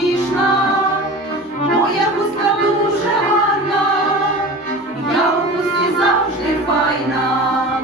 смішна, моя гуска дуже гарна, я у густі завжди файна.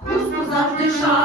Гуску завжди шарна.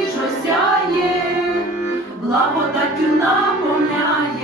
що сяє, благодаттю наповняє.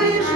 Твоїх